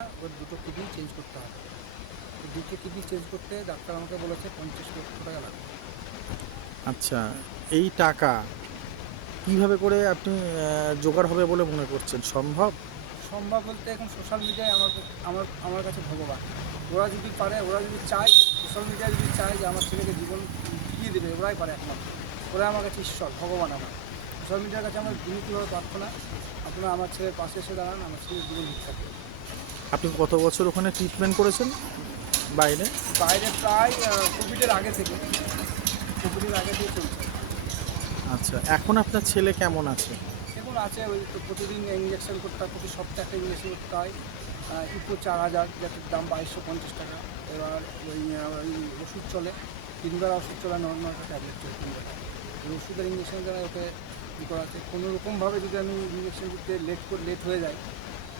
ওর দুটো kidney change করতে হবে দুটো কিডনি চেঞ্জ করতে ডাক্তার আমাকে বলেছে পঞ্চাশ লক্ষ টাকা লাগবে। আচ্ছা এই টাকা কীভাবে করে আপনি জোগাড় হবে বলে মনে করছেন? সম্ভব? সম্ভব বলতে এখন সোশ্যাল মিডিয়ায় আমার আমার আমার কাছে ভগবান। ওরা যদি পারে ওরা যদি চায় সোশ্যাল মিডিয়ায় যদি চায় যে আমার ছেলেকে জীবন দিয়ে দেবে ওরাই পারে একমাত্র। ওরা আমার কাছে ঈশ্বর ভগবান আমার। সোশ্যাল মিডিয়ার কাছে আমার বিনীতভাবে প্রার্থনা আপনারা আমার ছেলের পাশে এসে দাঁড়ান আমার ছেলের জীবন ভিক্ষা আপনি কত বছর ওখানে ট্রিটমেন্ট করেছেন? বাইরে? বাইরে প্রায় কোভিডের আগে থেকে। কোভিডের আগে থেকে চলছে। আচ্ছা এখন আপনার ছেলে কেমন আছে? এখন আছে ওই তো প্রতিদিন ইঞ্জেকশন করতে হয় প্রতি সপ্তাহে একটা ইঞ্জেকশন করতে হয়। ইকো চার হাজার যাতে দাম বাইশশো পঞ্চাশ টাকা। এবার ওই ওষুধ চলে। তিনবার ওষুধ চলে নর্মাল একটা ট্যাবলেট চলে তিনবার। ওষুধের ইঞ্জেকশন দ্বারা ওকে ই করা আছে কোনো রকমভাবে যদি আমি ইঞ্জেকশন দিতে লেট করে লেট হয়ে যায়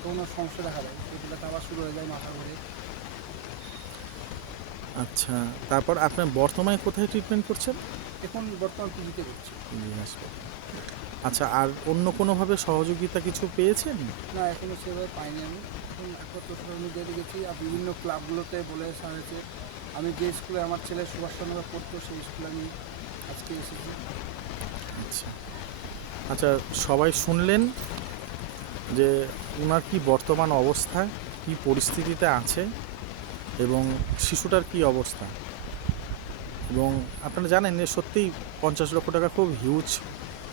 কোনো সমস্যা দেখা যায় এগুলো আবার শুরু হয়ে যায় মাথা ঘুরে। আচ্ছা তারপর আপনার বর্তমানে কোথায় ট্রিটমেন্ট করছেন? এখন বর্তমান পিজিতে করছি। জি, হাসপাতাল। আচ্ছা আর অন্য কোনোভাবে সহযোগিতা কিছু পেয়েছেন? না এখনও সেভাবে পাইনি আমি। এখন একমাত্র সোশ্যাল মিডিয়াতে গেছি আর বিভিন্ন ক্লাবগুলোতে বলে আসা হয়েছে। আমি যে স্কুলে আমার ছেলে সুভাষচন্দ্র পড়তো সেই স্কুলে আমি আজকে এসেছি। আচ্ছা। আচ্ছা সবাই শুনলেন? যে ওনার কি বর্তমান অবস্থা, কি পরিস্থিতিতে আছে এবং শিশুটার কি অবস্থা? এবং আপনারা জানেন যে সত্যিই পঞ্চাশ লক্ষ টাকা খুব হিউজ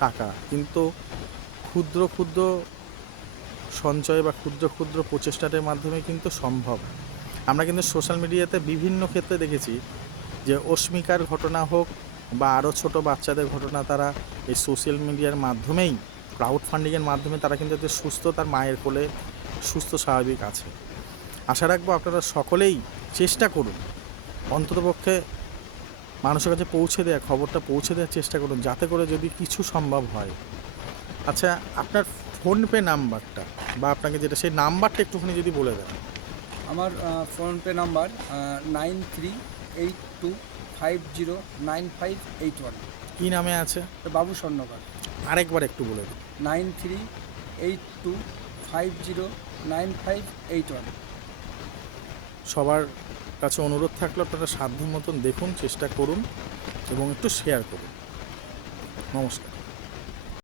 টাকা, কিন্তু ক্ষুদ্র ক্ষুদ্র সঞ্চয় বা ক্ষুদ্র ক্ষুদ্র প্রচেষ্টাদের মাধ্যমে কিন্তু সম্ভব। আমরা কিন্তু সোশ্যাল মিডিয়াতে বিভিন্ন ক্ষেত্রে দেখেছি যে অস্মিকার ঘটনা হোক বা আরও ছোট বাচ্চাদের ঘটনা, তারা এই সোশ্যাল মিডিয়ার মাধ্যমেই ক্রাউড ফান্ডিংয়ের মাধ্যমে তারা কিন্তু যাতে সুস্থ তার মায়ের কোলে সুস্থ স্বাভাবিক আছে। আশা রাখব আপনারা সকলেই চেষ্টা করুন অন্ততপক্ষে মানুষের কাছে পৌঁছে দেওয়া খবরটা পৌঁছে দেওয়ার চেষ্টা করুন যাতে করে যদি কিছু সম্ভব হয়। আচ্ছা আপনার ফোনপে নাম্বারটা বা আপনাকে যেটা সেই নাম্বারটা একটুখানি যদি বলে দেন। আমার PhonePe number nine three eight two five zero nine five eight one. কী নামে আছে? বাবু স্বর্ণকার। আরেকবার একটু বলে দিন nine three eight two five zero nine five eight one. সবার কাছে অনুরোধ থাকলে আপনারা সাধ্য মতন দেখুন চেষ্টা করুন এবং একটু শেয়ার করুন। নমস্কার।